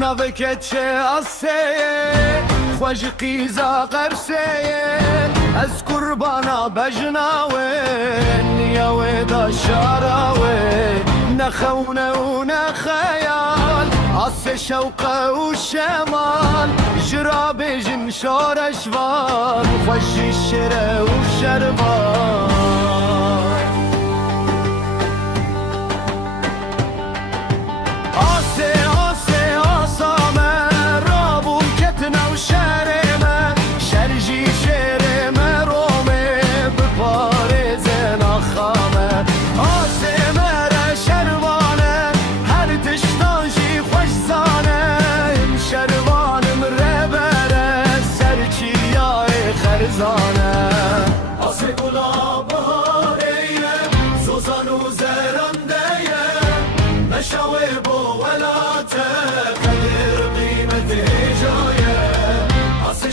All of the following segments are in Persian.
نظكت أسيه خوش قيزا قرسيه أذكر بنا بجناوين يا ويدا شاراوين نخونه ونخيال عصي شوقه والشمال جراب جنشار أشوار خوش الشرا والشربان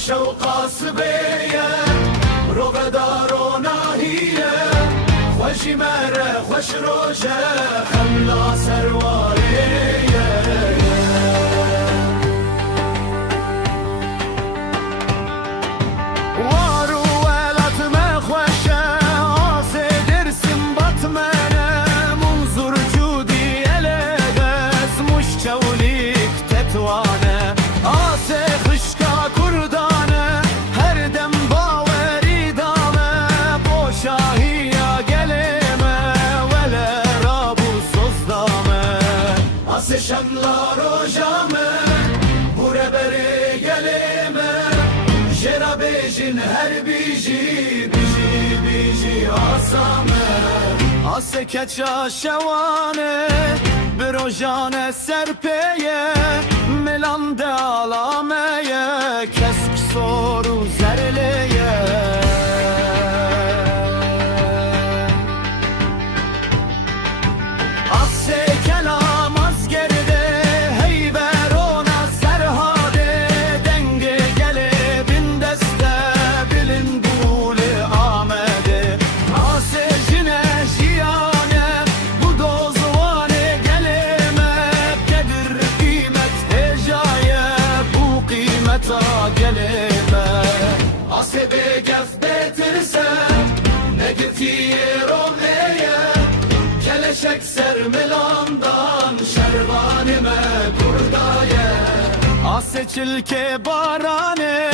شوق صبية روغ دارو ناهية خوش مرة خوش روجة خملا سروارية وارو ولات ما خوشه عاصي درسم بطمنه منظر جودي الغاز مش توليك تتوانه عاصي خشكا كردان شملا روجامه بوره بری گلیمه جرا بیجین هر بیجی آسامه آسه کچا شوانه بروجانه سرپیه ملان دالامه کسک سورو زرلیه آسه کلام عصبي قف بترسم نقتي رومية كلشك سر ملاندان شربان ما كرداية عصي الكي باراني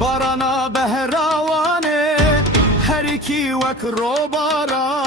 بارانا بهراواني هركي وك رو باران